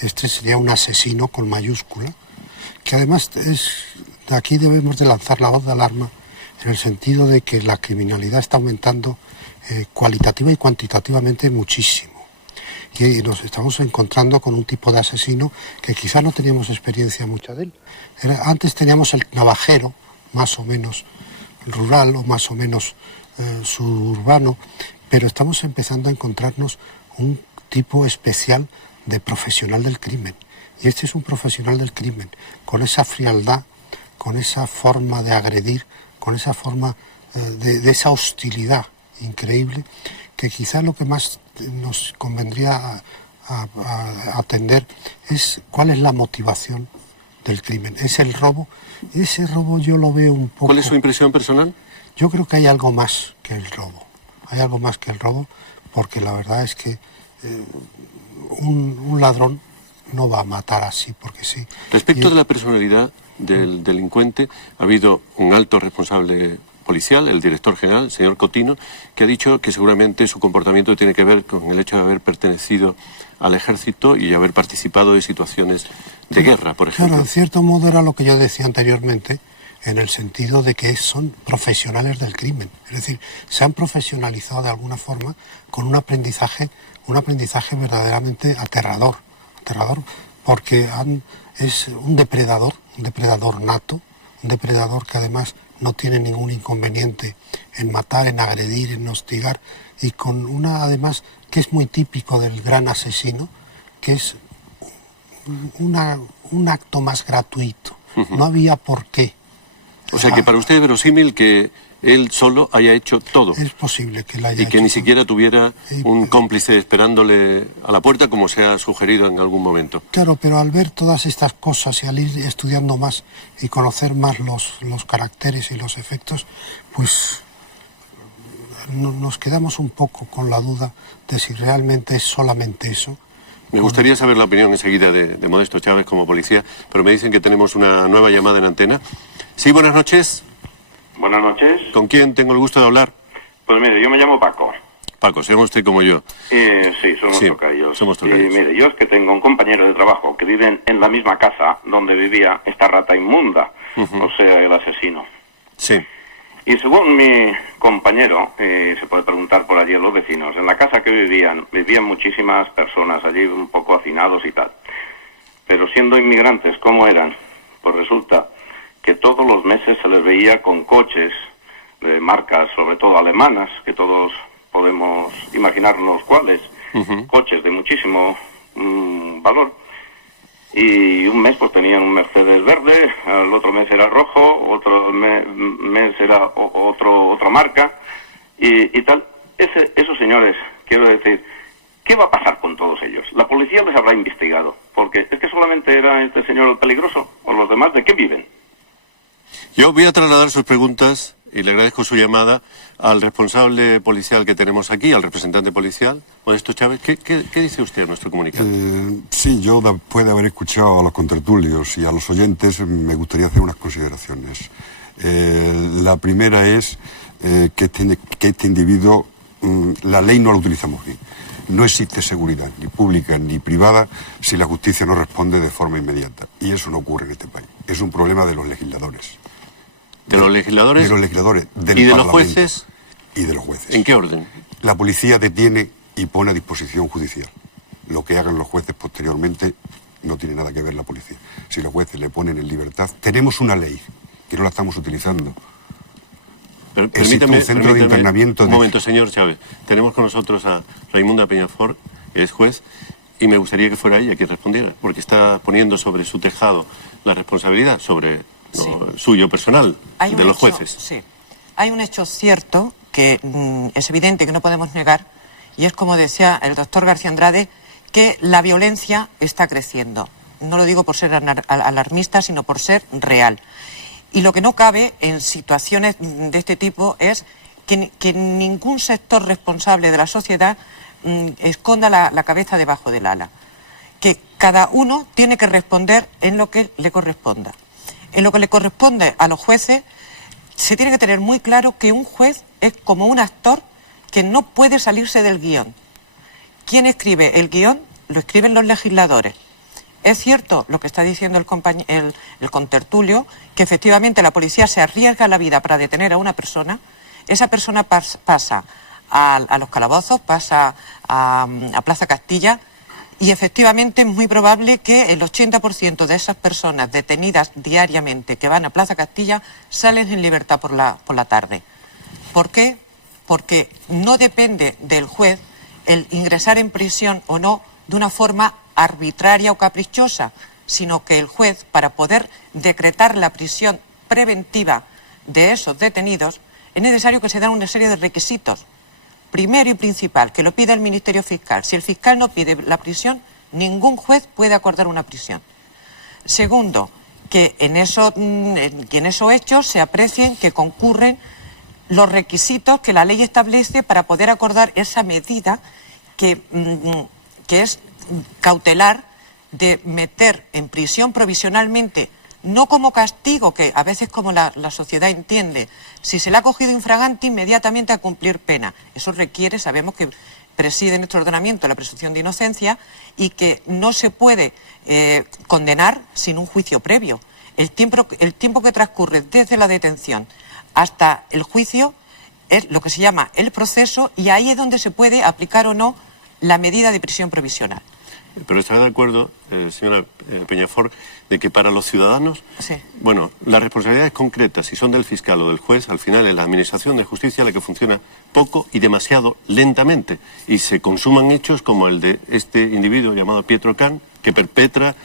este sería un asesino con mayúscula, que además de aquí debemos de lanzar la voz de alarma en el sentido de que la criminalidad está aumentando cualitativa y cuantitativamente muchísimo. Y nos estamos encontrando con un tipo de asesino que quizá no teníamos experiencia mucha de él. Antes teníamos el navajero, más o menos rural o más o menos suburbano, pero estamos empezando a encontrarnos un tipo especial de profesional del crimen. Y este es un profesional del crimen, con esa frialdad, con esa forma de agredir, con esa forma de esa hostilidad increíble, que quizá lo que más nos convendría a atender es cuál es la motivación del crimen. ¿Es el robo? Ese robo yo lo veo un poco... ¿Cuál es su impresión personal? Yo creo que hay algo más que el robo. Hay algo más que el robo, porque la verdad es que un ladrón no va a matar así porque sí. Respecto de la personalidad del delincuente, ha habido un alto responsable policial, el director general, el señor Cotino, que ha dicho que seguramente su comportamiento tiene que ver con el hecho de haber pertenecido al ejército y haber participado en situaciones de guerra, por ejemplo. Claro, en cierto modo era lo que yo decía anteriormente, en el sentido de que son profesionales del crimen. Es decir, se han profesionalizado de alguna forma con un aprendizaje verdaderamente aterrador, porque es un depredador nato, un depredador que además no tiene ningún inconveniente en matar, en agredir, en hostigar, y con una además que es muy típico del gran asesino, que es un acto más gratuito. No había por qué. O sea que para usted es verosímil que él solo haya hecho todo. Es posible que él haya hecho. Y que ni siquiera tuviera un cómplice esperándole a la puerta, como se ha sugerido en algún momento. Claro, pero al ver todas estas cosas y al ir estudiando más y conocer más los caracteres y los efectos, pues nos quedamos un poco con la duda de si realmente es solamente eso. Me gustaría saber la opinión enseguida de Modesto Chávez como policía, pero me dicen que tenemos una nueva llamada en antena. Sí, buenas noches. Buenas noches. ¿Con quién tengo el gusto de hablar? Pues mire, yo me llamo Paco. Paco, se llama usted como yo. Sí, somos tocayos. Somos tocayos. Mire, yo es que tengo un compañero de trabajo que vive en la misma casa donde vivía esta rata inmunda, o sea, el asesino. Sí. Y según mi compañero, se puede preguntar por allí a los vecinos, en la casa que vivían muchísimas personas allí un poco hacinados y tal. Pero siendo inmigrantes, ¿cómo eran? Pues resulta que todos los meses se les veía con coches de marcas, sobre todo alemanas, que todos podemos imaginarnos cuáles, coches de muchísimo valor. Y un mes pues tenían un Mercedes verde, el otro mes era rojo, otro mes era otra marca y tal. Esos señores, quiero decir, ¿qué va a pasar con todos ellos? La policía les habrá investigado, porque es que solamente era este señor el peligroso, o los demás, ¿de qué viven? Yo voy a trasladar sus preguntas, y le agradezco su llamada, al responsable policial que tenemos aquí, al representante policial, Modesto Chávez. ¿Qué dice usted a nuestro comunicante? Sí, yo después de haber escuchado a los contertulios y a los oyentes, me gustaría hacer unas consideraciones. La primera es que este individuo, la ley no la utilizamos bien. No existe seguridad, ni pública ni privada, si la justicia no responde de forma inmediata. Y eso no ocurre en este país. Es un problema de los legisladores. ¿De los legisladores? De los legisladores, del ¿Y de Parlamento. los jueces? Y de los jueces. ¿En qué orden? La policía detiene y pone a disposición judicial. Lo que hagan los jueces posteriormente no tiene nada que ver la policía. Si los jueces le ponen en libertad, tenemos una ley que no la estamos utilizando. Pero, existe un centro de internamiento. Un momento, señor Chávez. Tenemos con nosotros a Raimunda Peñafort, que es juez, y me gustaría que fuera ella quien respondiera, porque está poniendo sobre su tejado la responsabilidad sobre suyo personal, de los jueces. Sí. Hay un hecho cierto que es evidente que no podemos negar, y es como decía el doctor García Andrade, que la violencia está creciendo. No lo digo por ser alarmista, sino por ser real. Y lo que no cabe en situaciones de este tipo es que ningún sector responsable de la sociedad esconda la cabeza debajo del ala. Que cada uno tiene que responder en lo que le corresponda. En lo que le corresponde a los jueces, se tiene que tener muy claro que un juez es como un actor que no puede salirse del guión. ¿Quién escribe el guión? Lo escriben los legisladores. Es cierto lo que está diciendo el contertulio, que efectivamente la policía se arriesga la vida para detener a una persona, esa persona pasa a los calabozos, pasa a Plaza Castilla, y efectivamente es muy probable que el 80% de esas personas detenidas diariamente que van a Plaza Castilla salen en libertad por la tarde. ¿Por qué? Porque no depende del juez el ingresar en prisión o no de una forma arbitraria o caprichosa, sino que el juez, para poder decretar la prisión preventiva de esos detenidos, es necesario que se den una serie de requisitos. Primero y principal, que lo pida el Ministerio Fiscal. Si el fiscal no pide la prisión, ningún juez puede acordar una prisión. Segundo, que en esos hechos se aprecien que concurren los requisitos que la ley establece para poder acordar esa medida que es cautelar, de meter en prisión provisionalmente, no como castigo, que a veces como la sociedad entiende, si se le ha cogido infragante inmediatamente a cumplir pena. Eso requiere, sabemos que preside nuestro ordenamiento la presunción de inocencia y que no se puede condenar sin un juicio previo. El tiempo que transcurre desde la detención hasta el juicio es lo que se llama el proceso, y ahí es donde se puede aplicar o no la medida de prisión provisional. Pero ¿está de acuerdo, señora Peñafort, de que para los ciudadanos, sí, bueno, las responsabilidades concretas, si son del fiscal o del juez, al final es la administración de justicia la que funciona poco y demasiado lentamente, y se consuman hechos como el de este individuo llamado Pietro Can, que perpetra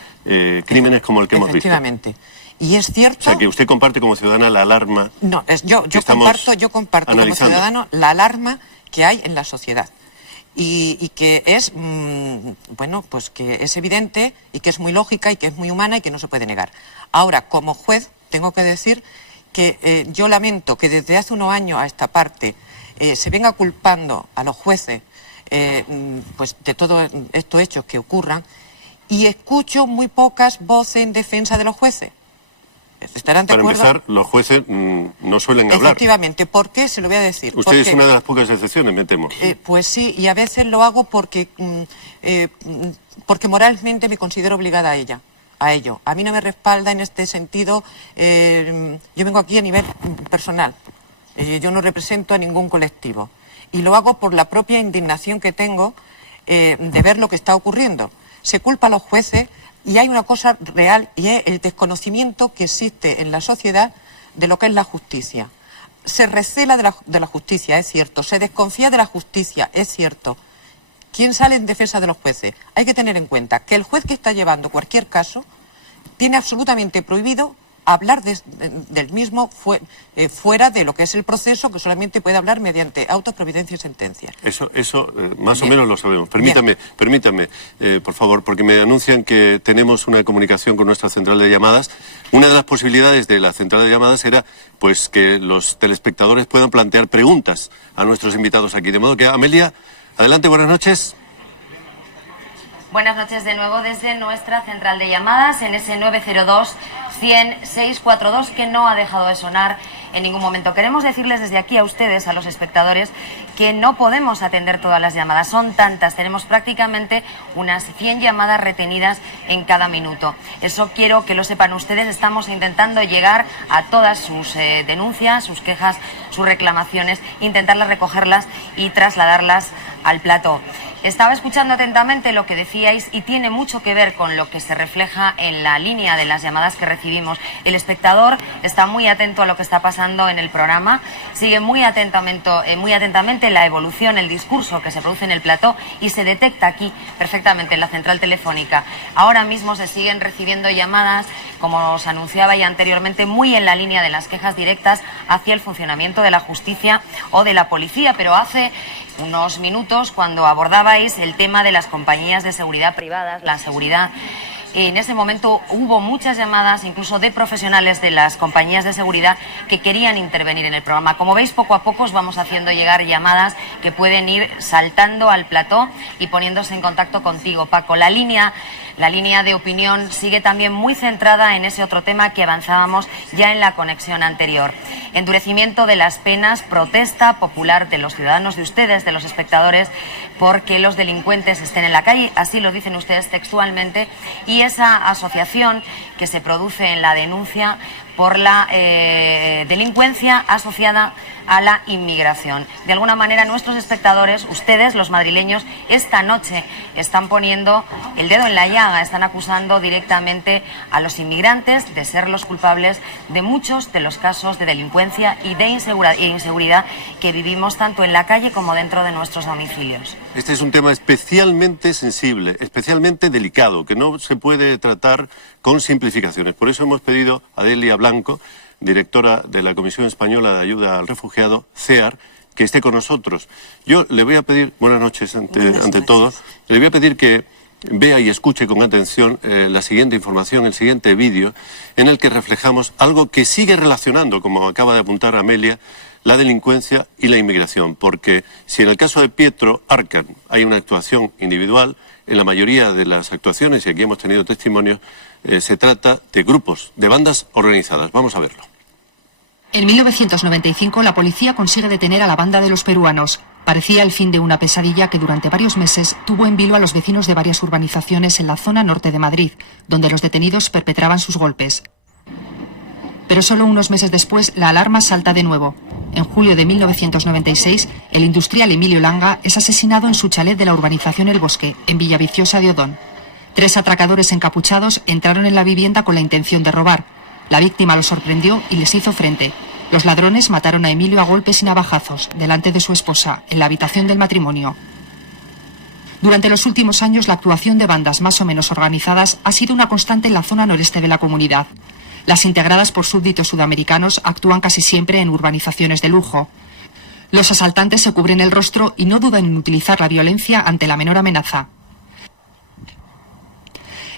crímenes como el que hemos visto? Efectivamente. Y es cierto... O sea, que usted comparte como ciudadana la alarma... No, yo comparto como ciudadano la alarma que hay en la sociedad. Y que es, bueno, pues que es evidente y que es muy lógica y que es muy humana y que no se puede negar. Ahora, como juez, tengo que decir que yo lamento que desde hace unos años a esta parte se venga culpando a los jueces pues de todos estos hechos que ocurran, y escucho muy pocas voces en defensa de los jueces. ¿Estarán de acuerdo? Para empezar, los jueces no suelen hablar. Efectivamente. ¿Por qué? Se lo voy a decir. Usted es una de las pocas excepciones, me temo. Pues sí, y a veces lo hago porque moralmente me considero obligada a ello. A mí no me respalda en este sentido. Yo vengo aquí a nivel personal. Yo no represento a ningún colectivo. Y lo hago por la propia indignación que tengo de ver lo que está ocurriendo. Se culpa a los jueces. Y hay una cosa real, y es el desconocimiento que existe en la sociedad de lo que es la justicia. Se recela de la justicia, es cierto. Se desconfía de la justicia, es cierto. ¿Quién sale en defensa de los jueces? Hay que tener en cuenta que el juez que está llevando cualquier caso tiene absolutamente prohibido hablar del mismo fuera de lo que es el proceso, que solamente puede hablar mediante autos, providencia y sentencia. Eso más o menos lo sabemos. Permítame, por favor, porque me anuncian que tenemos una comunicación con nuestra central de llamadas. Una de las posibilidades de la central de llamadas era pues que los telespectadores puedan plantear preguntas a nuestros invitados aquí. De modo que, Amelia, adelante, buenas noches. Buenas noches de nuevo desde nuestra central de llamadas en ese 902-100-642 que no ha dejado de sonar en ningún momento. Queremos decirles desde aquí a ustedes, a los espectadores, que no podemos atender todas las llamadas. Son tantas, tenemos prácticamente unas 100 llamadas retenidas en cada minuto. Eso quiero que lo sepan ustedes. Estamos intentando llegar a todas sus denuncias, sus quejas, sus reclamaciones, intentarlas recogerlas y trasladarlas al plató. Estaba escuchando atentamente lo que decíais y tiene mucho que ver con lo que se refleja en la línea de las llamadas que recibimos. El espectador está muy atento a lo que está pasando en el programa, sigue muy atentamente la evolución, el discurso que se produce en el plató, y se detecta aquí perfectamente en la central telefónica. Ahora mismo se siguen recibiendo llamadas, como os anunciaba ya anteriormente, muy en la línea de las quejas directas hacia el funcionamiento de la justicia o de la policía, pero hace unos minutos, cuando abordabais el tema de las compañías de seguridad privadas, la seguridad, en ese momento hubo muchas llamadas, incluso de profesionales de las compañías de seguridad, que querían intervenir en el programa. Como veis, poco a poco os vamos haciendo llegar llamadas que pueden ir saltando al plató y poniéndose en contacto contigo, Paco. La línea La línea de opinión sigue también muy centrada en ese otro tema que avanzábamos ya en la conexión anterior. Endurecimiento de las penas, protesta popular de los ciudadanos, de ustedes, de los espectadores, porque los delincuentes estén en la calle, así lo dicen ustedes textualmente, y esa asociación que se produce en la denuncia por la delincuencia asociada a la inmigración. De alguna manera nuestros espectadores, ustedes, los madrileños, esta noche están poniendo el dedo en la llaga, están acusando directamente a los inmigrantes de ser los culpables de muchos de los casos de delincuencia y de inseguridad que vivimos tanto en la calle como dentro de nuestros domicilios. Este es un tema especialmente sensible, especialmente delicado, que no se puede tratar con simplificaciones. Por eso hemos pedido a Delia Blanco, directora de la Comisión Española de Ayuda al Refugiado, CEAR, que esté con nosotros. Yo le voy a pedir, buenas noches ante todo, le voy a pedir que vea y escuche con atención la siguiente información, el siguiente vídeo, en el que reflejamos algo que sigue relacionando, como acaba de apuntar Amelia, la delincuencia y la inmigración, porque si en el caso de Pietro Arcan hay una actuación individual, en la mayoría de las actuaciones, y aquí hemos tenido testimonios, se trata de grupos, de bandas organizadas. Vamos a verlo. En 1995 la policía consigue detener a la banda de los peruanos. Parecía el fin de una pesadilla que durante varios meses tuvo en vilo a los vecinos de varias urbanizaciones en la zona norte de Madrid, donde los detenidos perpetraban sus golpes. Pero solo unos meses después la alarma salta de nuevo. En julio de 1996, el industrial Emilio Langa es asesinado en su chalet de la urbanización El Bosque, en Villaviciosa de Odón. 3 atracadores encapuchados entraron en la vivienda con la intención de robar. La víctima los sorprendió y les hizo frente. Los ladrones mataron a Emilio a golpes y navajazos, delante de su esposa, en la habitación del matrimonio. Durante los últimos años, la actuación de bandas más o menos organizadas ha sido una constante en la zona noreste de la comunidad. Las integradas por súbditos sudamericanos actúan casi siempre en urbanizaciones de lujo. Los asaltantes se cubren el rostro y no dudan en utilizar la violencia ante la menor amenaza.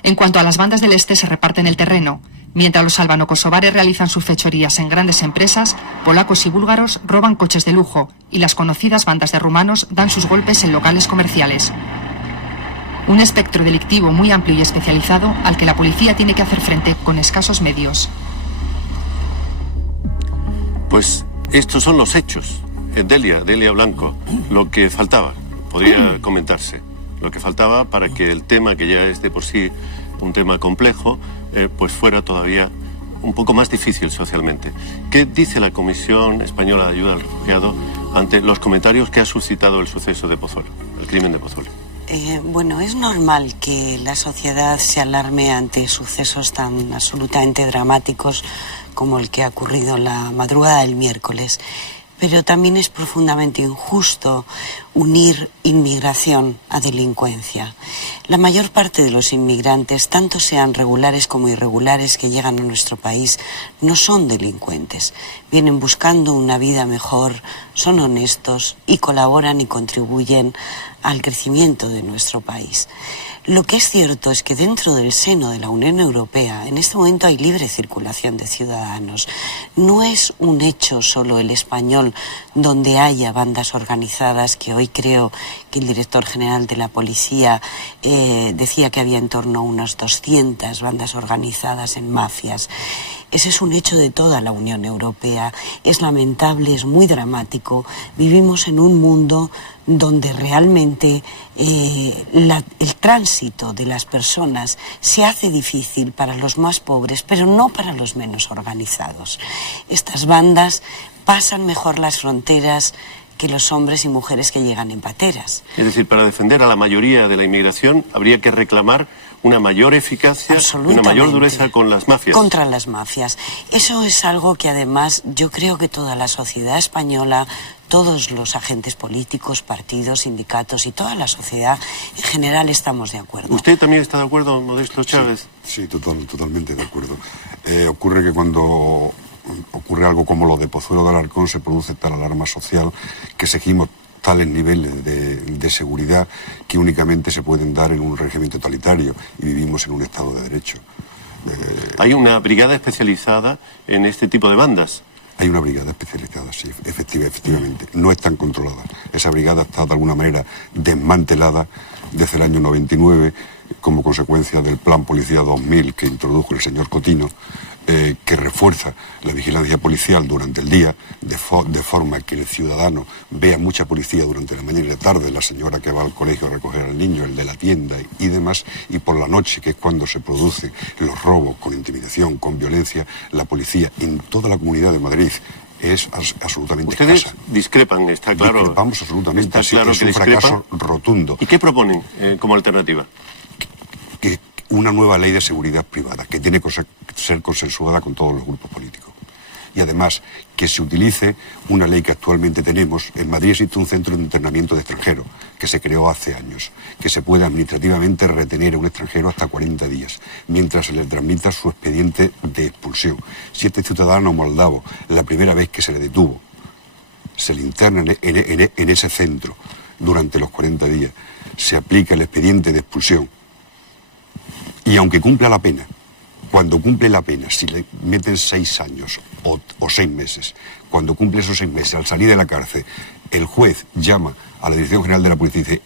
En cuanto a las bandas del este, se reparten el terreno. Mientras los albano-kosovares realizan sus fechorías en grandes empresas, polacos y búlgaros roban coches de lujo y las conocidas bandas de rumanos dan sus golpes en locales comerciales. Un espectro delictivo muy amplio y especializado al que la policía tiene que hacer frente con escasos medios. Pues estos son los hechos. Delia Blanco, lo que faltaba, podría comentarse, lo que faltaba para que el tema, que ya es de por sí un tema complejo, pues fuera todavía un poco más difícil socialmente. ¿Qué dice la Comisión Española de Ayuda al Refugiado ante los comentarios que ha suscitado el suceso de Pozuelo, el crimen de Pozuelo? Bueno, es normal que la sociedad se alarme ante sucesos tan absolutamente dramáticos como el que ha ocurrido la madrugada del miércoles. Pero también es profundamente injusto unir inmigración a delincuencia. La mayor parte de los inmigrantes, tanto sean regulares como irregulares que llegan a nuestro país, no son delincuentes. Vienen buscando una vida mejor, son honestos y colaboran y contribuyen al crecimiento de nuestro país. Lo que es cierto es que dentro del seno de la Unión Europea en este momento hay libre circulación de ciudadanos. No es un hecho solo el español donde haya bandas organizadas, que hoy creo que el director general de la policía decía que había en torno a unas 200 bandas organizadas en mafias. Ese es un hecho de toda la Unión Europea. Es lamentable, es muy dramático. Vivimos en un mundo donde realmente el tránsito de las personas se hace difícil para los más pobres, pero no para los menos organizados. Estas bandas pasan mejor las fronteras que los hombres y mujeres que llegan en pateras. Es decir, para defender a la mayoría de la inmigración habría que reclamar una mayor eficacia, una mayor dureza con las mafias. Contra las mafias. Eso es algo que además yo creo que toda la sociedad española, todos los agentes políticos, partidos, sindicatos y toda la sociedad en general estamos de acuerdo. ¿Usted también está de acuerdo, Modesto Chávez? Sí, totalmente de acuerdo. Ocurre que cuando ocurre algo como lo de Pozuelo de Alarcón se produce tal alarma social que seguimos tales niveles de seguridad que únicamente se pueden dar en un régimen totalitario y vivimos en un Estado de Derecho. ¿Hay una brigada especializada en este tipo de bandas? Hay una brigada especializada, sí, efectivamente. No están controladas. Esa brigada está de alguna manera desmantelada desde el año 99 como consecuencia del Plan Policía 2000 que introdujo el señor Cotino, que refuerza la vigilancia policial durante el día, de forma que el ciudadano vea mucha policía durante la mañana y la tarde, la señora que va al colegio a recoger al niño, el de la tienda y demás, y por la noche, que es cuando se producen los robos con intimidación, con violencia, la policía en toda la Comunidad de Madrid es absolutamente Ustedes escasa. Discrepan, está claro. Discrepamos absolutamente, está claro es que un fracaso discrepan. rotundo. ¿Y qué proponen como alternativa? Que una nueva ley de seguridad privada, que tiene que ser consensuada con todos los grupos políticos. Y además, que se utilice una ley que actualmente tenemos. En Madrid existe un centro de internamiento de extranjeros, que se creó hace años, que se puede administrativamente retener a un extranjero hasta 40 días, mientras se le tramita su expediente de expulsión. Si este ciudadano moldavo, la primera vez que se le detuvo, se le interna en ese centro durante los 40 días, se aplica el expediente de expulsión, y aunque cumpla la pena, cuando cumple la pena, si le meten 6 años o 6 meses, cuando cumple esos 6 meses, al salir de la cárcel, el juez llama a la Dirección General de la Policía y dice: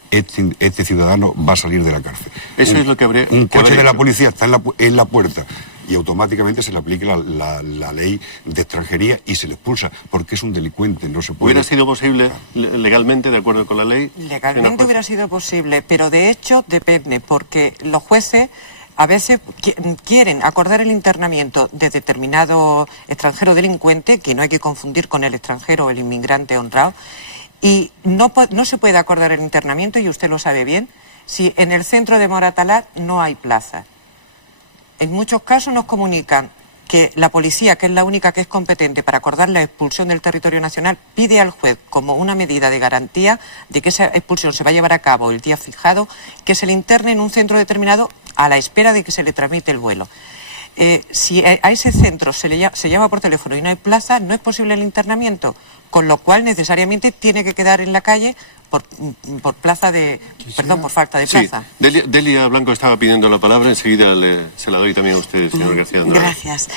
este ciudadano va a salir de la cárcel. Eso es lo que habría. Un coche de la hecho. policía está en la puerta y automáticamente se le aplica la ley de extranjería y se le expulsa, porque es un delincuente, no se puede... ¿Hubiera sido posible legalmente, de acuerdo con la ley? Legalmente hubiera sido posible, pero de hecho depende, porque los jueces a veces quieren acordar el internamiento de determinado extranjero delincuente, que no hay que confundir con el extranjero o el inmigrante honrado, y no se puede acordar el internamiento, y usted lo sabe bien, si en el centro de Moratalá no hay plaza. En muchos casos nos comunican que la policía, que es la única que es competente para acordar la expulsión del territorio nacional, pide al juez, como una medida de garantía de que esa expulsión se va a llevar a cabo el día fijado, que se le interne en un centro determinado a la espera de que se le tramite el vuelo. Si a ese centro se llama por teléfono y no hay plaza, no es posible el internamiento, con lo cual necesariamente tiene que quedar en la calle por falta de plaza. Sí. Delia Blanco estaba pidiendo la palabra, enseguida se la doy también a usted, señor García Andrade. Gracias.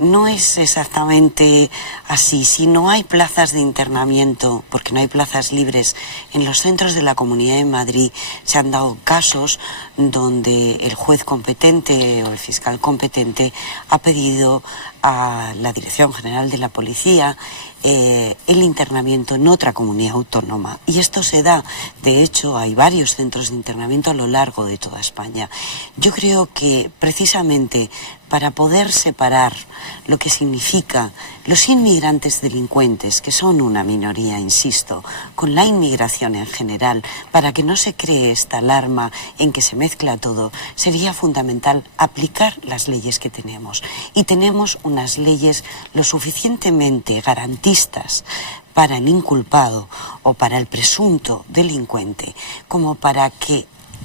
No es exactamente así. Si no hay plazas de internamiento, porque no hay plazas libres, en los centros de la Comunidad de Madrid se han dado casos donde el juez competente o el fiscal competente ha pedido a la Dirección General de la Policía el internamiento en otra comunidad autónoma. Y esto se da, de hecho, hay varios centros de internamiento a lo largo de toda España. Yo creo que precisamente para poder separar lo que significa los inmigrantes delincuentes, que son una minoría, insisto, con la inmigración en general, para que no se cree esta alarma en que se mezcla todo, sería fundamental aplicar las leyes que tenemos. Y tenemos unas leyes lo suficientemente garantistas para el inculpado o para el presunto delincuente como para que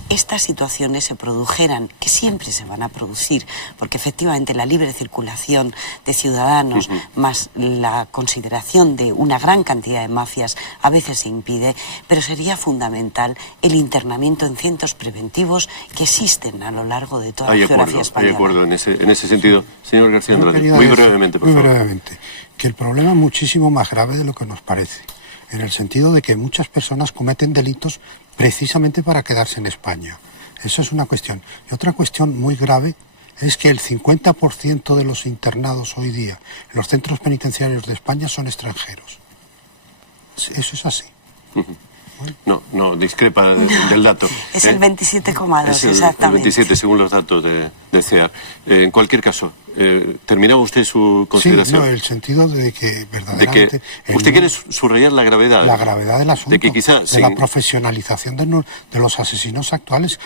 estas situaciones se produjeran, que siempre se van a producir, porque efectivamente la libre circulación de ciudadanos más la consideración de una gran cantidad de mafias a veces se impide, pero sería fundamental el internamiento en centros preventivos que existen a lo largo de toda la geografía española. Hay acuerdo en ese sentido. Señor García Andrade, muy brevemente, por favor. Muy brevemente, que el problema es muchísimo más grave de lo que nos parece, en el sentido de que muchas personas cometen delitos precisamente para quedarse en España. Eso es una cuestión. Y otra cuestión muy grave es que el 50% de los internados hoy día en los centros penitenciarios de España son extranjeros. Eso es así. No, discrepa del dato. Es el 27,2, es exactamente. El 27, según los datos de CEAR. En cualquier caso, ¿terminaba usted su consideración? Sí, no, el sentido de que verdaderamente... usted quiere subrayar la gravedad. La gravedad del asunto, de que quizás de la profesionalización de los asesinos actuales,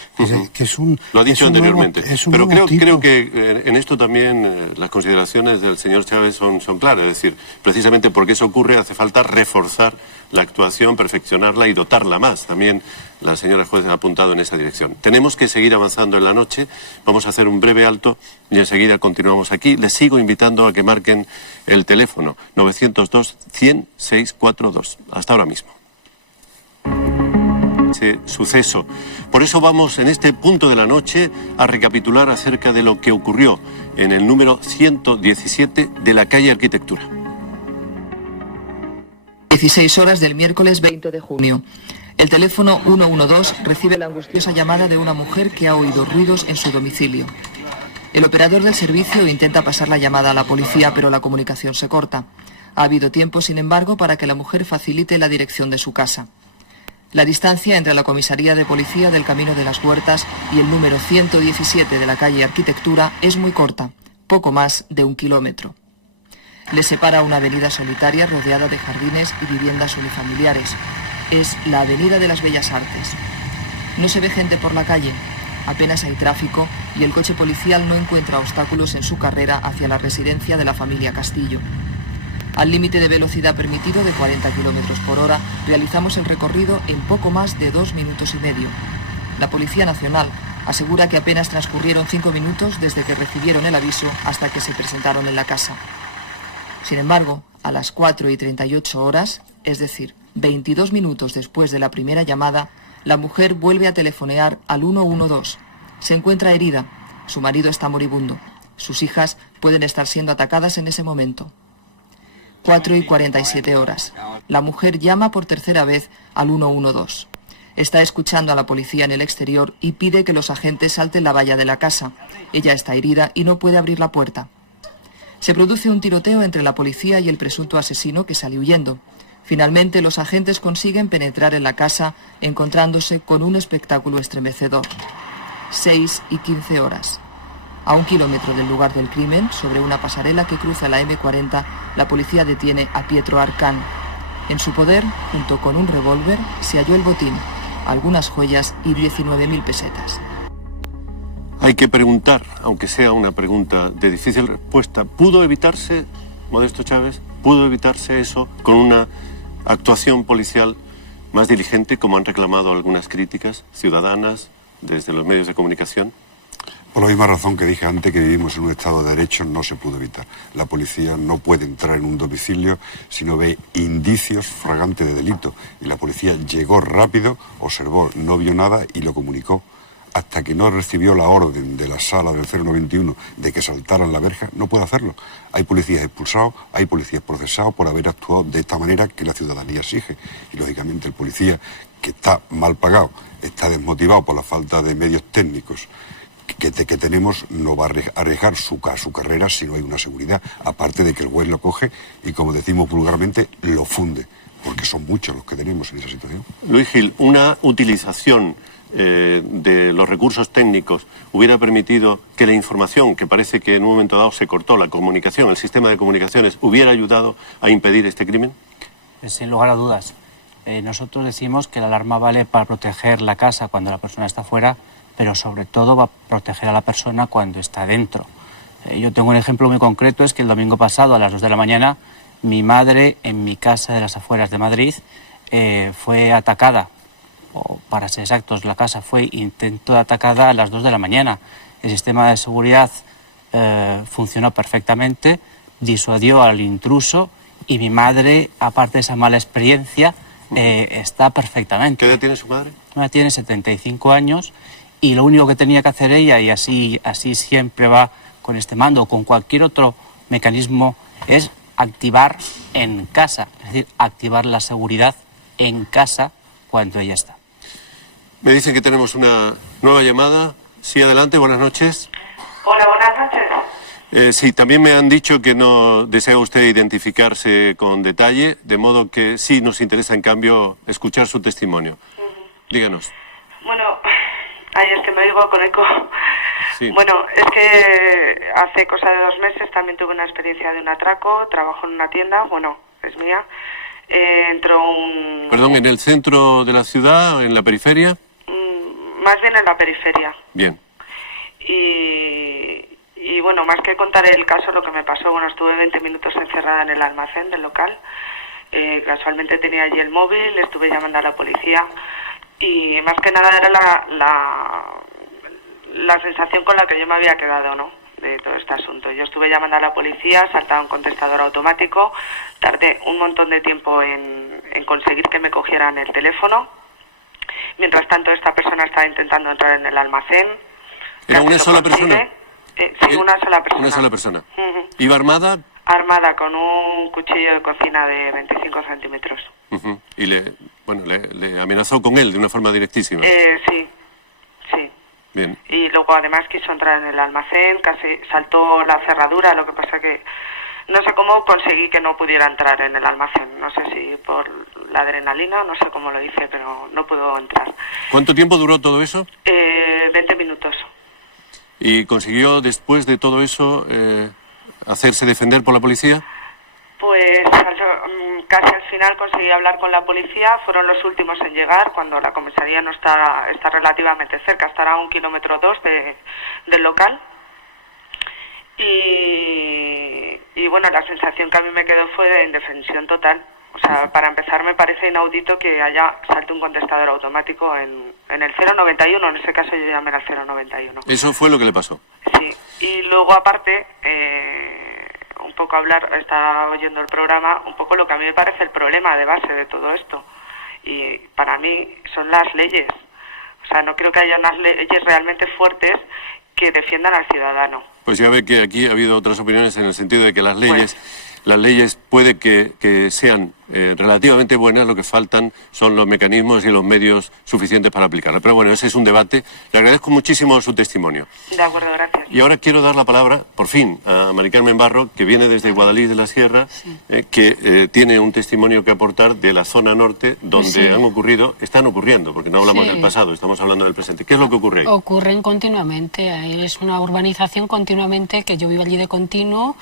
que es un... Lo ha dicho anteriormente. Pero creo que en esto también las consideraciones del señor Chávez son claras. Es decir, precisamente porque eso ocurre hace falta reforzar la actuación, perfeccionarla y dotarla más. También la señora juez ha apuntado en esa dirección. Tenemos que seguir avanzando en la noche. Vamos a hacer un breve alto y enseguida continuamos aquí. Les sigo invitando a que marquen el teléfono 902-100-642. Hasta ahora mismo. Ese suceso. Por eso vamos en este punto de la noche a recapitular acerca de lo que ocurrió en el número 117 de la calle Arquitectura. 16 horas del miércoles 20 de junio. El teléfono 112 recibe la angustiosa llamada de una mujer que ha oído ruidos en su domicilio. El operador del servicio intenta pasar la llamada a la policía, pero la comunicación se corta. Ha habido tiempo, sin embargo, para que la mujer facilite la dirección de su casa. La distancia entre la comisaría de policía del Camino de las Huertas y el número 117 de la calle Arquitectura es muy corta, poco más de 1 kilómetro. Le separa una avenida solitaria rodeada de jardines y viviendas unifamiliares. Es la Avenida de las Bellas Artes. No se ve gente por la calle, apenas hay tráfico y el coche policial no encuentra obstáculos en su carrera hacia la residencia de la familia Castillo. Al límite de velocidad permitido de 40 kilómetros por hora, realizamos el recorrido en poco más de 2 minutos y medio. La Policía Nacional asegura que apenas transcurrieron 5 minutos desde que recibieron el aviso hasta que se presentaron en la casa. Sin embargo, a las 4:38 horas, es decir, 22 minutos después de la primera llamada, la mujer vuelve a telefonear al 112. Se encuentra herida, su marido está moribundo, sus hijas pueden estar siendo atacadas en ese momento. 4:47 horas. La mujer llama por tercera vez al 112. Está escuchando a la policía en el exterior y pide que los agentes salten la valla de la casa. Ella está herida y no puede abrir la puerta. Se produce un tiroteo entre la policía y el presunto asesino que sale huyendo. Finalmente, los agentes consiguen penetrar en la casa, encontrándose con un espectáculo estremecedor. 6:15 horas. A 1 kilómetro del lugar del crimen, sobre una pasarela que cruza la M40, la policía detiene a Pietro Arcán. En su poder, junto con un revólver, se halló el botín, algunas joyas y 19.000 pesetas. Hay que preguntar, aunque sea una pregunta de difícil respuesta, ¿pudo evitarse, Modesto Chávez, pudo evitarse eso con una actuación policial más diligente, como han reclamado algunas críticas ciudadanas desde los medios de comunicación? Por la misma razón que dije antes, que vivimos en un Estado de Derecho, no se pudo evitar. La policía no puede entrar en un domicilio si no ve indicios flagrantes de delito. Y la policía llegó rápido, observó, no vio nada y lo comunicó. Hasta que no recibió la orden de la sala del 091 de que saltaran la verja, no puede hacerlo. Hay policías expulsados, hay policías procesados por haber actuado de esta manera que la ciudadanía exige. Y lógicamente el policía, que está mal pagado, está desmotivado por la falta de medios técnicos que tenemos, no va a arriesgar su carrera si no hay una seguridad, aparte de que el juez lo coge y, como decimos vulgarmente, lo funde, porque son muchos los que tenemos en esa situación. Luis Gil, una utilización de los recursos técnicos hubiera permitido que la información, que parece que en un momento dado se cortó, la comunicación, el sistema de comunicaciones, hubiera ayudado a impedir este crimen? Sin lugar a dudas. Nosotros decimos que la alarma vale para proteger la casa cuando la persona está fuera, pero sobre todo va a proteger a la persona cuando está dentro. Yo tengo un ejemplo muy concreto, es que el domingo pasado a las 2 de la mañana mi madre en mi casa de las afueras de Madrid fue atacada, o para ser exactos, la casa fue intento de atacada a las 2 de la mañana. El sistema de seguridad funcionó perfectamente, disuadió al intruso y mi madre, aparte de esa mala experiencia, está perfectamente. ¿Qué edad tiene su madre? Mi madre tiene 75 años y lo único que tenía que hacer ella, y así siempre va con este mando o con cualquier otro mecanismo, es activar en casa, es decir, activar la seguridad en casa cuando ella está. Me dicen que tenemos una nueva llamada. Sí, adelante, buenas noches. Hola, buenas noches. Sí, también me han dicho que no desea usted identificarse con detalle, de modo que sí nos interesa, en cambio, escuchar su testimonio. Díganos. Bueno, ay, es que me digo con eco. Sí. Bueno, es que hace cosa de 2 meses también tuve una experiencia de un atraco, trabajo en una tienda, bueno, es mía. Entró un... Perdón, ¿en el centro de la ciudad, en la periferia? Más bien en la periferia. Bien. Y bueno, más que contar el caso, lo que me pasó, bueno, estuve 20 minutos encerrada en el almacén del local. Casualmente tenía allí el móvil, estuve llamando a la policía y más que nada era la sensación con la que yo me había quedado, ¿no?, de todo este asunto. Yo estuve llamando a la policía, saltaba un contestador automático, tardé un montón de tiempo en conseguir que me cogieran el teléfono. Mientras tanto, esta persona estaba intentando entrar en el almacén. ¿Era una sola persona? Sí, una sola persona. Una sola persona. ¿Iba armada? Armada con un cuchillo de cocina de 25 centímetros. ¿Y Bueno, le amenazó con él de una forma directísima. Sí. Bien. Y luego además quiso entrar en el almacén, casi saltó la cerradura, lo que pasa que no sé cómo conseguí que no pudiera entrar en el almacén. No sé si por la adrenalina, no sé cómo lo hice, pero no pudo entrar. ¿Cuánto tiempo duró todo eso? 20 minutos. ¿Y consiguió después de todo eso hacerse defender por la policía? Pues casi al final conseguí hablar con la policía, fueron los últimos en llegar, cuando la comisaría no está relativamente cerca, estará a 1,2 kilómetros del local. Y bueno, la sensación que a mí me quedó fue de indefensión total. O sea, para empezar me parece inaudito que haya salte un contestador automático en el 091, en ese caso yo llamé al 091. Eso fue lo que le pasó. Sí, y luego aparte, un poco estaba oyendo el programa, un poco lo que a mí me parece el problema de base de todo esto. Y para mí son las leyes. O sea, no creo que haya unas leyes realmente fuertes que defiendan al ciudadano. Pues ya ve que aquí ha habido otras opiniones en el sentido de que las leyes puede que sean relativamente buenas, lo que faltan son los mecanismos y los medios suficientes para aplicarlas. Pero bueno, ese es un debate. Le agradezco muchísimo su testimonio. De acuerdo, gracias. Y ahora quiero dar la palabra, por fin, a Mari Carmen Barro, que viene desde Guadalix de la Sierra, que tiene un testimonio que aportar de la zona norte, donde están ocurriendo, porque no hablamos del pasado, estamos hablando del presente. ¿Qué es lo que ocurre ahí? Ocurren continuamente, es una urbanización continuamente, que yo vivo allí de continuo,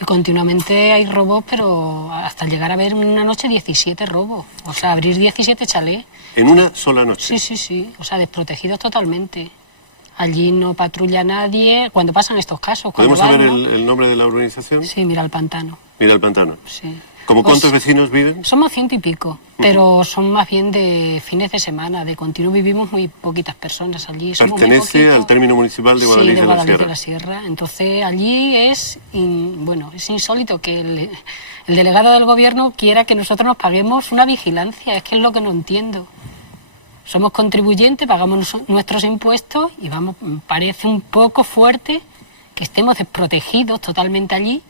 y continuamente hay robos, pero hasta llegar a ver una noche 17 robos. O sea, abrir 17 chalés. ¿En una sola noche? Sí. O sea, desprotegidos totalmente. Allí no patrulla nadie cuando pasan estos casos. ¿Podemos saber el nombre de la urbanización? Sí, Mira el Pantano. Mira el Pantano. Sí. ¿Cómo cuántos vecinos viven? Somos 100 y pico, pero son más bien de fines de semana. De continuo vivimos muy poquitas personas allí. ¿Pertenece al término municipal de Guadalix de la Sierra? Entonces allí es insólito que el delegado del gobierno quiera que nosotros nos paguemos una vigilancia. Es que es lo que no entiendo. Somos contribuyentes, pagamos nuestros impuestos y parece un poco fuerte que estemos desprotegidos totalmente allí.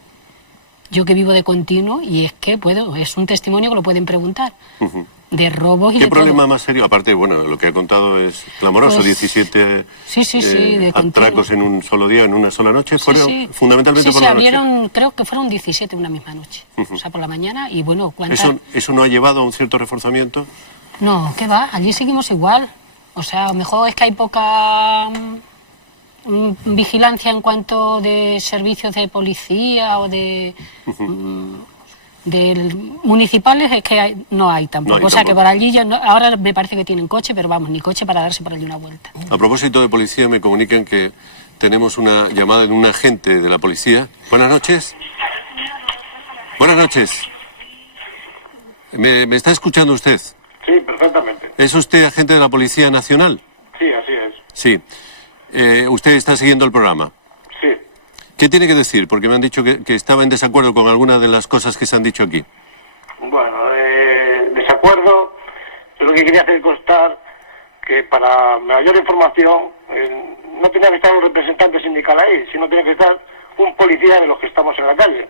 Yo que vivo de continuo, y es que es un testimonio que lo pueden preguntar, de robos y ¿Qué de problema todo. más serio? Aparte, bueno, lo que ha contado es clamoroso, 17 de atracos en un solo día, en una sola noche, fueron fundamentalmente por la noche. Creo que fueron 17 una misma noche, o sea, por la mañana, y bueno, ¿Eso no ha llevado a un cierto reforzamiento? No, ¿qué va? Allí seguimos igual, o sea, a lo mejor es que hay poca vigilancia en cuanto de servicios de policía o de municipales, es que no hay tampoco. O sea que por allí ahora me parece que tienen coche, pero vamos, ni coche para darse por allí una vuelta. A propósito de policía, me comunican que tenemos una llamada de un agente de la policía. Buenas noches. Buenas noches. ¿Me está escuchando usted? Sí, perfectamente. ¿Es usted agente de la Policía Nacional? Sí, así es. Sí. ¿Usted está siguiendo el programa? Sí. ¿Qué tiene que decir? Porque me han dicho que estaba en desacuerdo con algunas de las cosas que se han dicho aquí. Bueno, desacuerdo. Yo lo que quería hacer constar que para mayor información no tenía que estar un representante sindical ahí, sino tenía que estar un policía de los que estamos en la calle.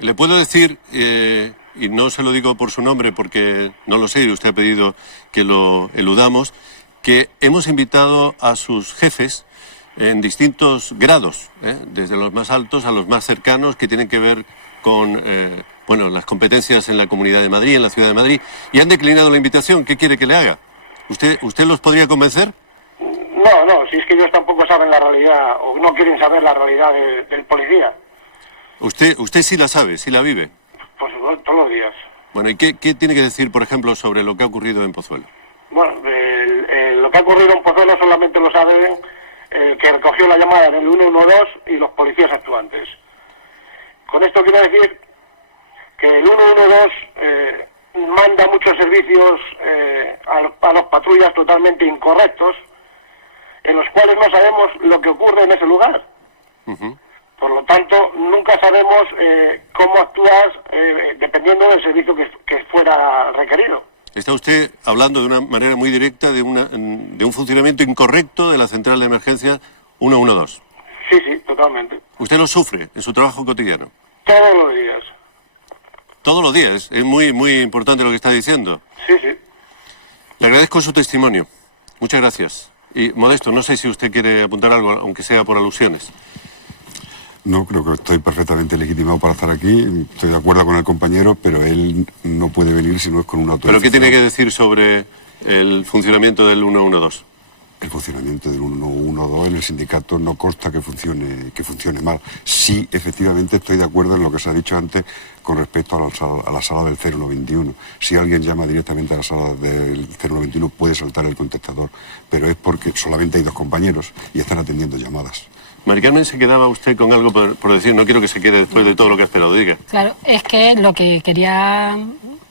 Le puedo decir, y no se lo digo por su nombre porque no lo sé y usted ha pedido que lo eludamos, que hemos invitado a sus jefes en distintos grados, desde los más altos a los más cercanos, que tienen que ver con las competencias en la Comunidad de Madrid, en la Ciudad de Madrid, y han declinado la invitación. ¿Qué quiere que le haga? ¿Usted los podría convencer? No, si es que ellos tampoco saben la realidad o no quieren saber la realidad del policía. Usted sí la sabe, sí la vive. Pues todos los días. Bueno, ¿y qué tiene que decir, por ejemplo, sobre lo que ha ocurrido en Pozuelo? Bueno, lo que ha ocurrido en Pozuelo solamente lo saben que recogió la llamada del 112 y los policías actuantes. Con esto quiero decir que el 112 manda muchos servicios a los patrullas totalmente incorrectos, en los cuales no sabemos lo que ocurre en ese lugar. Por lo tanto, nunca sabemos cómo actúas dependiendo del servicio que fuera requerido. Está usted hablando de una manera muy directa de un funcionamiento incorrecto de la central de emergencia 112. Sí, totalmente. ¿Usted lo sufre en su trabajo cotidiano? Todos los días. todos los días. Es muy, muy importante lo que está diciendo. Sí, sí. Le agradezco su testimonio. Muchas gracias. Y Modesto, no sé si usted quiere apuntar algo, aunque sea por alusiones. No, creo que estoy perfectamente legitimado para estar aquí. Estoy de acuerdo con el compañero, pero él no puede venir si no es con una autorización. ¿Pero qué tiene que decir sobre el funcionamiento del 112? El funcionamiento del 112 en el sindicato no consta que funcione mal. Sí, efectivamente, estoy de acuerdo en lo que se ha dicho antes con respecto a la sala del 0121. Si alguien llama directamente a la sala del 0121 puede saltar el contestador, pero es porque solamente hay 2 compañeros y están atendiendo llamadas. Mari Carmen, se quedaba usted con algo por decir. No quiero que se quede después de todo lo que ha esperado. Diga. Claro, es que lo que quería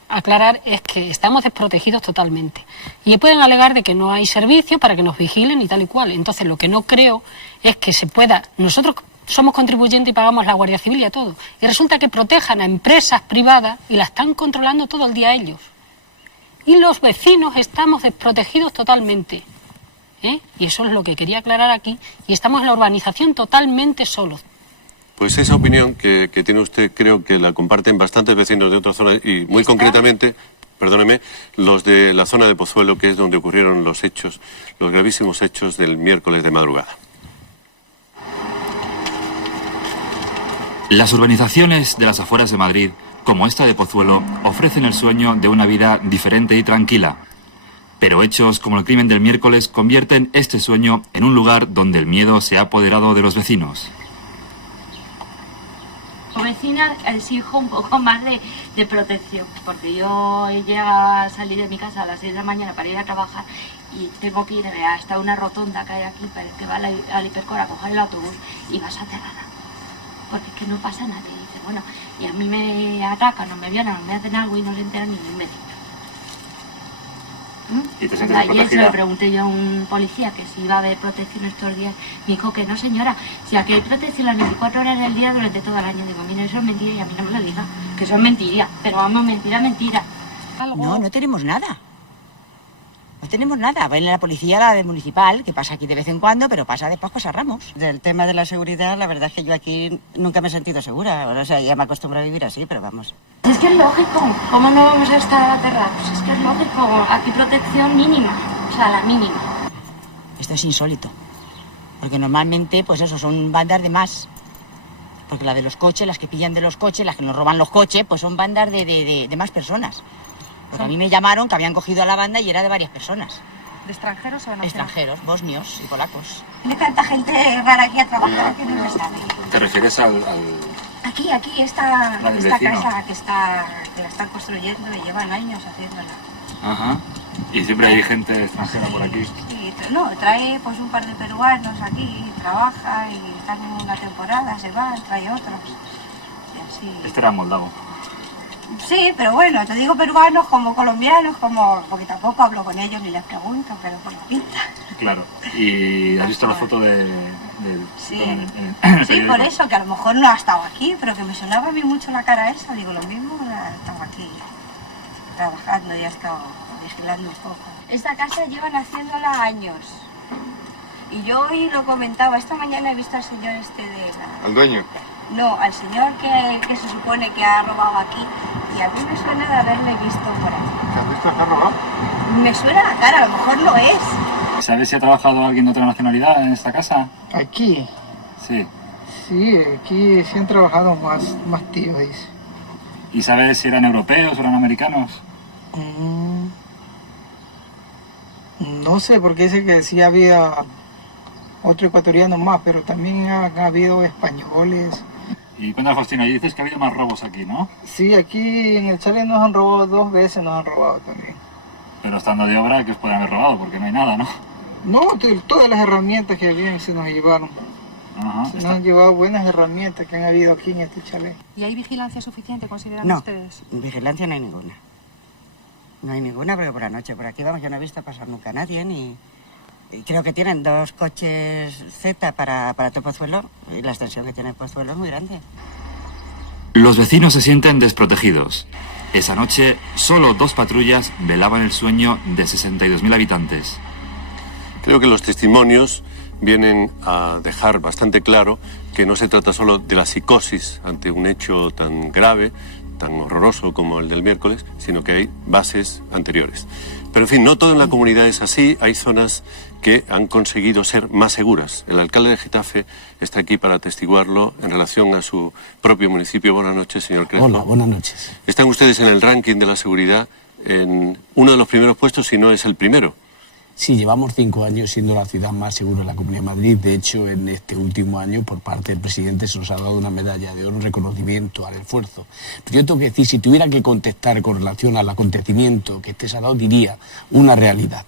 aclarar es que estamos desprotegidos totalmente. Y pueden alegar de que no hay servicio para que nos vigilen y tal y cual. Entonces, lo que no creo es que se pueda... Nosotros somos contribuyentes y pagamos la Guardia Civil y a todo. Y resulta que protejan a empresas privadas y la están controlando todo el día ellos. Y los vecinos estamos desprotegidos totalmente. Y eso es lo que quería aclarar aquí. Y estamos en la urbanización totalmente solos. Pues esa opinión que tiene usted creo que la comparten bastantes vecinos de otras zonas y muy concretamente, perdóneme, los de la zona de Pozuelo, que es donde ocurrieron los hechos, los gravísimos hechos del miércoles de madrugada. Las urbanizaciones de las afueras de Madrid, como esta de Pozuelo, ofrecen el sueño de una vida diferente y tranquila. Pero hechos como el crimen del miércoles convierten este sueño en un lugar donde el miedo se ha apoderado de los vecinos. Como vecina exijo un poco más de protección, porque yo llegaba a salir de mi casa a las 6 de la mañana para ir a trabajar y tengo que irme hasta una rotonda que hay aquí para el que va al Hipercor a coger el autobús y vas aterrada, porque es que no pasa nadie. Y dice, bueno, y a mí me atacan, o me violan, o me hacen algo y no se entera ningún vecino. ¿Y te sientes Ayer se protegida? lo pregunté yo a un policía que si iba a haber protección estos días. Me dijo que no, señora, si aquí hay protección las 24 horas del día durante todo el año. Digo, mira, eso es mentira y a mí no me lo diga, que eso es mentira. Pero vamos, mentira, mentira. No, no tenemos nada. No tenemos nada. Viene la policía, la del municipal, que pasa aquí de vez en cuando, pero pasa después José Ramos. Del tema de la seguridad, la verdad es que yo aquí nunca me he sentido segura. O sea, ya me acostumbro a vivir así, pero vamos. Es que es lógico. ¿Cómo no vamos a estar aterrados? Es que es lógico. Aquí protección mínima. O sea, la mínima. Esto es insólito. Porque normalmente, pues eso, son bandas de más. Porque la de los coches, las que pillan de los coches, las que nos roban los coches, pues son bandas de más personas. Porque a mí me llamaron que habían cogido a la banda y era de varias personas. ¿De extranjeros o de nacionales? Extranjeros, bosnios y polacos. Hay tanta gente rara aquí a trabajar que no se sabe. ¿Te refieres al...? Aquí, esta La del vecino. casa que la están construyendo y llevan años haciéndola. Ajá. Y siempre hay gente extranjera por aquí. Sí, no, trae pues un par de peruanos aquí, trabaja y están una temporada, se van, trae otros. Y así. Este era moldavo. Sí, pero bueno, te digo peruanos como colombianos, como porque tampoco hablo con ellos ni les pregunto, pero por la pinta. Claro. ¿Y has visto la foto de Sí, en el sí, periódico? por eso, que a lo mejor no ha estado aquí, pero que me sonaba a mí mucho la cara esa. Digo, lo mismo ha estado aquí trabajando y ha estado vigilando un poco. Esta casa llevan haciéndola años. Y yo hoy lo comentaba, esta mañana he visto al señor este de la... ¿Al dueño? No, al señor que se supone que ha robado aquí. Y a mí me suena de haberle visto por aquí. ¿Te has visto que ha robado? Me suena la cara, a lo mejor no es. ¿Sabes si ha trabajado alguien de otra nacionalidad en esta casa? Aquí, Sí. sí, aquí sí han trabajado más tíos, dice. ¿Y sabes si eran europeos o eran americanos? No sé, porque dice que sí había otro ecuatoriano más, pero también ha habido españoles. Y cuéntanos, Faustina, y dices que ha habido más robos aquí, ¿no? Sí, aquí en el chalet nos han robado 2 veces, nos han robado también. Pero estando de obra, que os pueden haber robado, porque no hay nada, ¿no? No, todas las herramientas que habían se nos llevaron. Ajá. Se nos han llevado buenas herramientas que han habido aquí en este chalet. ¿Y hay vigilancia suficiente, consideran No, ustedes? vigilancia no hay ninguna. No hay ninguna, porque por la noche por aquí, vamos, yo no he visto pasar nunca a nadie, y creo que tienen 2 coches Z para todo Pozuelo, y la extensión que tiene Pozuelo es muy grande. Los vecinos se sienten desprotegidos. Esa noche, solo 2 patrullas velaban el sueño de 62.000 habitantes. Creo que los testimonios vienen a dejar bastante claro que no se trata solo de la psicosis ante un hecho tan grave, tan horroroso como el del miércoles, sino que hay bases anteriores. Pero en fin, no todo en la comunidad es así, hay zonas que han conseguido ser más seguras. El alcalde de Getafe está aquí para atestiguarlo en relación a su propio municipio. Buenas noches, señor Crespo. Hola, buenas noches. Están ustedes en el ranking de la seguridad en uno de los primeros puestos, si no es el primero. Sí, llevamos 5 años siendo la ciudad más segura de la Comunidad de Madrid. De hecho, en este último año, por parte del presidente, se nos ha dado una medalla de oro, un reconocimiento al esfuerzo. Pero yo tengo que decir, si tuviera que contestar con relación al acontecimiento que este se ha dado, diría una realidad.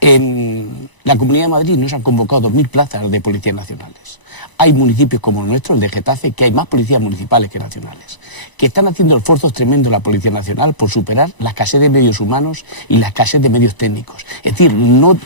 En la Comunidad de Madrid no se han convocado 2.000 plazas de policías nacionales. Hay municipios como el nuestro, el de Getafe, que hay más policías municipales que nacionales, que están haciendo esfuerzos tremendos la Policía Nacional por superar la escasez de medios humanos y la escasez de medios técnicos. Es decir, no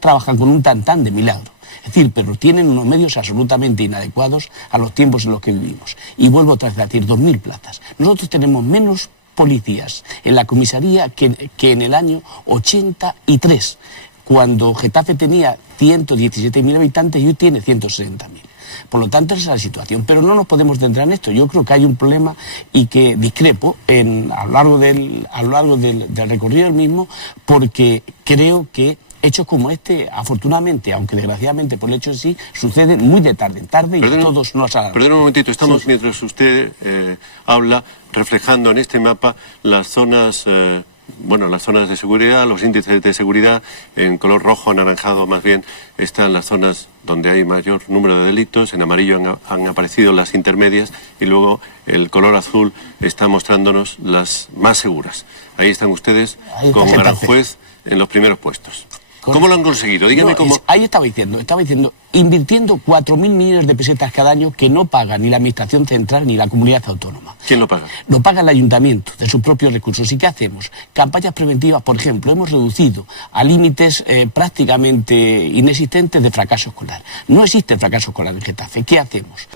trabajan con un tantán de milagro. Es decir, pero tienen unos medios absolutamente inadecuados a los tiempos en los que vivimos. Y vuelvo otra vez a decir, 2.000 plazas. Nosotros tenemos menos policías en la comisaría que en el año 83, cuando Getafe tenía 117.000 habitantes y hoy tiene 160.000. Por lo tanto, esa es la situación. Pero no nos podemos centrar en esto. Yo creo que hay un problema y que discrepo a lo largo del recorrido del mismo, porque creo que hechos como este, afortunadamente, aunque desgraciadamente por el hecho en sí, suceden muy de tarde en tarde y todos nos alarman. Perdón un momentito, estamos, sí. Mientras usted habla, reflejando en este mapa las zonas, las zonas de seguridad, los índices de seguridad, en color rojo, anaranjado más bien, están las zonas donde hay mayor número de delitos, en amarillo han aparecido las intermedias y luego el color azul está mostrándonos las más seguras. Ahí están ustedes con Aranjuez en los primeros puestos. ¿Cómo lo han conseguido? Dígame cómo. Ahí estaba diciendo, invirtiendo 4.000 millones de pesetas cada año que no paga ni la Administración Central ni la Comunidad Autónoma. ¿Quién lo paga? Lo paga el Ayuntamiento, de sus propios recursos. ¿Y qué hacemos? Campañas preventivas, por ejemplo, hemos reducido a límites prácticamente inexistentes de fracaso escolar. No existe fracaso escolar en Getafe. ¿Qué hacemos?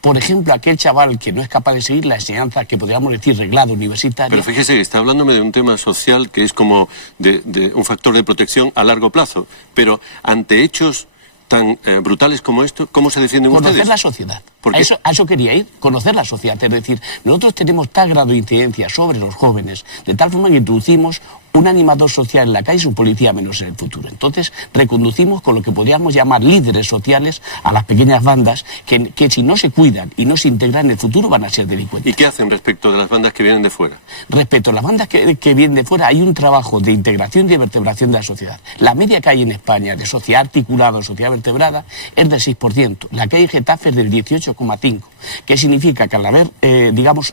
Por ejemplo, aquel chaval que no es capaz de seguir la enseñanza que podríamos decir reglado universitario. Pero fíjese, está hablándome de un tema social que es como de un factor de protección a largo plazo. Pero ante hechos tan brutales como esto, ¿cómo se defienden ustedes? Conocer la sociedad. A eso quería ir, conocer la sociedad. Es decir, nosotros tenemos tal grado de incidencia sobre los jóvenes, de tal forma que introducimos un animador social en la calle y un policía menos en el futuro. Entonces, reconducimos con lo que podríamos llamar líderes sociales a las pequeñas bandas que si no se cuidan y no se integran en el futuro van a ser delincuentes. ¿Y qué hacen respecto de las bandas que vienen de fuera? Respecto a las bandas que vienen de fuera, hay un trabajo de integración y de vertebración de la sociedad. La media que hay en España de sociedad articulada o sociedad vertebrada es del 6%. La que hay en Getafe es del 18,5%. ¿Qué significa? Que al haber,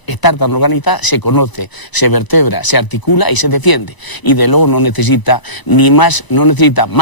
estar tan organizada, se conoce, se vertebra, se articula y se defiende. Y de luego no necesita más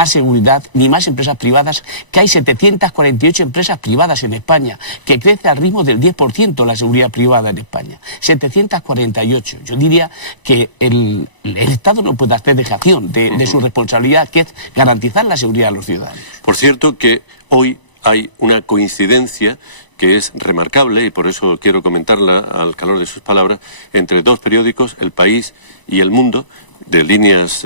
seguridad ni más empresas privadas, que hay 748 empresas privadas en España, que crece al ritmo del 10% la seguridad privada en España. 748. Yo diría que el Estado no puede hacer dejación de su responsabilidad, que es garantizar la seguridad de los ciudadanos. Por cierto que hoy hay una coincidencia que es remarcable, y por eso quiero comentarla al calor de sus palabras, entre dos periódicos, El País y El Mundo, de líneas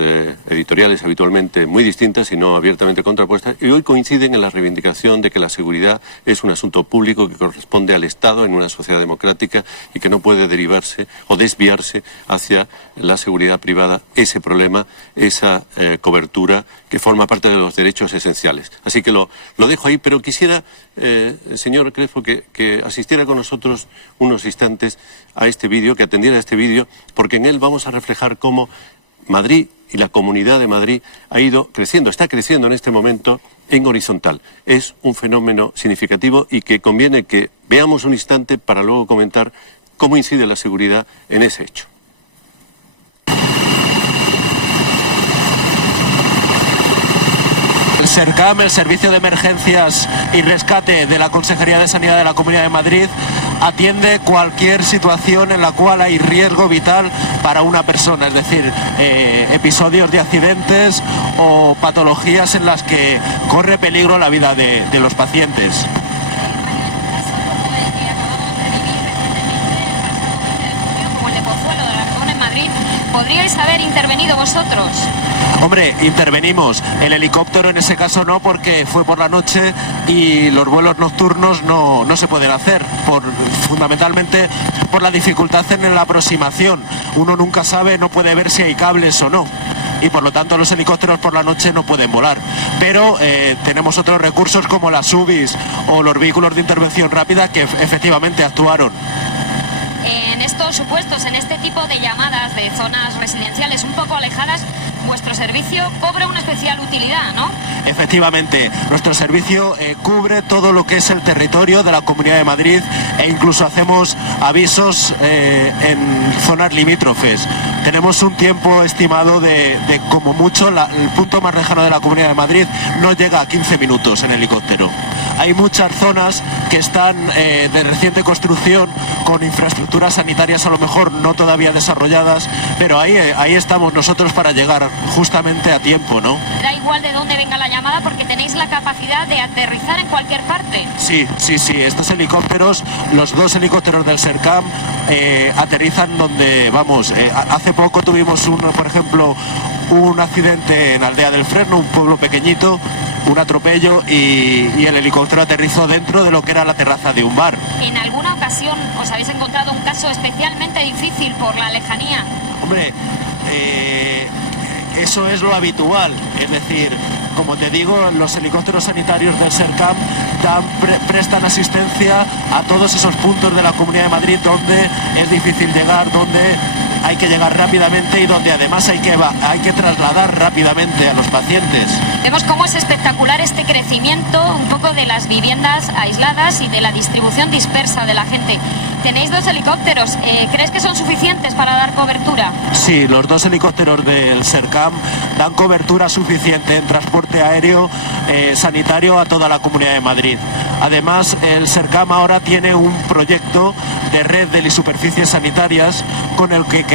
editoriales habitualmente muy distintas y no abiertamente contrapuestas, y hoy coinciden en la reivindicación de que la seguridad es un asunto público que corresponde al Estado en una sociedad democrática y que no puede derivarse o desviarse hacia la seguridad privada, ese problema, esa cobertura que forma parte de los derechos esenciales. Así que lo dejo ahí, pero quisiera, señor Crespo, que asistiera con nosotros unos instantes a este vídeo, que atendiera a este vídeo, porque en él vamos a reflejar cómo Madrid y la Comunidad de Madrid ha ido creciendo, está creciendo en este momento en horizontal. Es un fenómeno significativo y que conviene que veamos un instante para luego comentar cómo incide la seguridad en ese hecho. El SERCAM, el Servicio de Emergencias y Rescate de la Consejería de Sanidad de la Comunidad de Madrid, atiende cualquier situación en la cual hay riesgo vital para una persona, es decir, episodios de accidentes o patologías en las que corre peligro la vida de los pacientes. ¿podríais haber intervenido vosotros? Hombre, intervenimos. El helicóptero en ese caso no, porque fue por la noche y los vuelos nocturnos no se pueden hacer, fundamentalmente por la dificultad en la aproximación. Uno nunca sabe, no puede ver si hay cables o no. Y por lo tanto los helicópteros por la noche no pueden volar. Pero tenemos otros recursos como las UBIs o los vehículos de intervención rápida que efectivamente actuaron. En estos supuestos, en este tipo de llamadas de zonas residenciales un poco alejadas, vuestro servicio cobra una especial utilidad, ¿no? Efectivamente, nuestro servicio cubre todo lo que es el territorio de la Comunidad de Madrid e incluso hacemos avisos en zonas limítrofes. Tenemos un tiempo estimado de como mucho, el punto más lejano de la Comunidad de Madrid no llega a 15 minutos en helicóptero. Hay muchas zonas que están de reciente construcción con infraestructuras sanitarias a lo mejor no todavía desarrolladas, pero ahí estamos nosotros para llegar justamente a tiempo, ¿no? Da igual de dónde venga la llamada porque tenéis la capacidad de aterrizar en cualquier parte. Sí, estos helicópteros, los 2 helicópteros del SERCAM aterrizan donde vamos. Hace poco tuvimos por ejemplo, un accidente en Aldea del Fresno, un pueblo pequeñito, un atropello y el helicóptero aterrizó dentro de lo que era la terraza de un bar. ¿En alguna ocasión os habéis encontrado un caso especialmente difícil por la lejanía? Hombre, eso es lo habitual, es decir, como te digo, los helicópteros sanitarios del SERCAM prestan asistencia a todos esos puntos de la Comunidad de Madrid donde es difícil llegar, donde hay que llegar rápidamente y donde además hay que trasladar rápidamente a los pacientes. Vemos cómo es espectacular este crecimiento un poco de las viviendas aisladas y de la distribución dispersa de la gente. Tenéis 2 helicópteros, ¿crees que son suficientes para dar cobertura? Sí, los 2 helicópteros del SERCAM dan cobertura suficiente en transporte aéreo sanitario a toda la Comunidad de Madrid. Además, el SERCAM ahora tiene un proyecto de red de superficies sanitarias con el que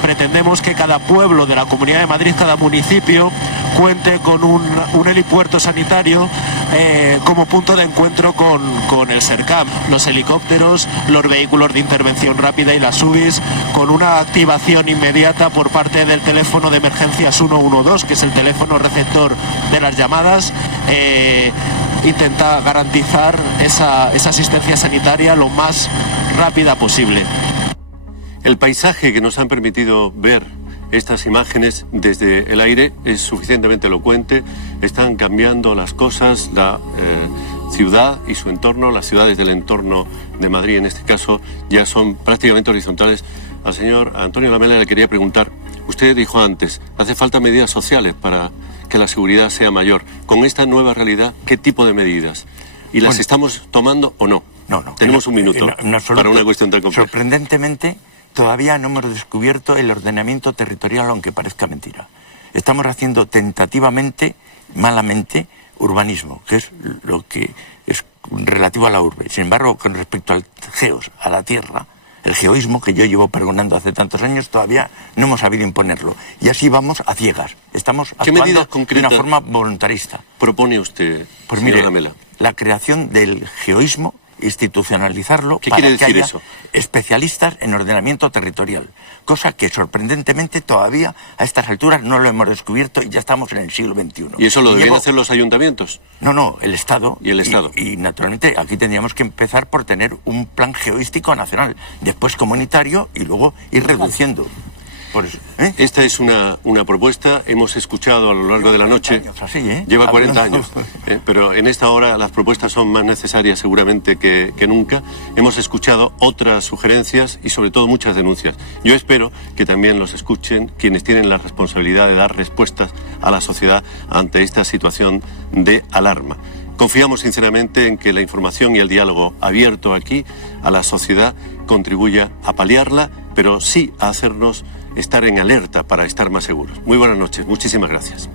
pretendemos que cada pueblo de la Comunidad de Madrid, cada municipio, cuente con un helipuerto sanitario como punto de encuentro con el SERCAM. Los helicópteros, los vehículos de intervención rápida y las UBIs, con una activación inmediata por parte del teléfono de emergencias 112, que es el teléfono receptor de las llamadas, intenta garantizar esa asistencia sanitaria lo más rápida posible. El paisaje que nos han permitido ver estas imágenes desde el aire es suficientemente elocuente. Están cambiando las cosas, la ciudad y su entorno, las ciudades del entorno de Madrid en este caso ya son prácticamente horizontales. Al señor Antonio Lamela le quería preguntar, usted dijo antes, hace falta medidas sociales para que la seguridad sea mayor. Con esta nueva realidad, ¿qué tipo de medidas? ¿Y las estamos tomando o no? No. Tenemos un minuto para una cuestión tan compleja. Sorprendentemente, todavía no hemos descubierto el ordenamiento territorial, aunque parezca mentira. Estamos haciendo tentativamente, malamente, urbanismo, que es lo que es relativo a la urbe. Sin embargo, con respecto al geos, a la tierra, el geoísmo que yo llevo pregonando hace tantos años, todavía no hemos sabido imponerlo. Y así vamos a ciegas. Estamos actuando de una forma voluntarista. ¿Propone usted, pues señor mire, Lamela? La creación del geoísmo, institucionalizarlo, ¿Qué para quiere que decir haya eso? especialistas en ordenamiento territorial, cosa que sorprendentemente todavía a estas alturas no lo hemos descubierto y ya estamos en el siglo XXI. ¿Y eso lo deberían hacer los ayuntamientos? No, el Estado. ¿Y el Estado? Y naturalmente aquí tendríamos que empezar por tener un plan geoístico nacional, después comunitario y luego ir reduciendo. Por eso, Esta es una propuesta, hemos escuchado a lo largo de la noche, lleva 40 años, pero en esta hora las propuestas son más necesarias seguramente que nunca. Hemos escuchado otras sugerencias y sobre todo muchas denuncias. Yo espero que también los escuchen quienes tienen la responsabilidad de dar respuestas a la sociedad ante esta situación de alarma. Confiamos sinceramente en que la información y el diálogo abierto aquí a la sociedad contribuya a paliarla, pero sí a hacernos estar en alerta para estar más seguros. Muy buenas noches, muchísimas gracias.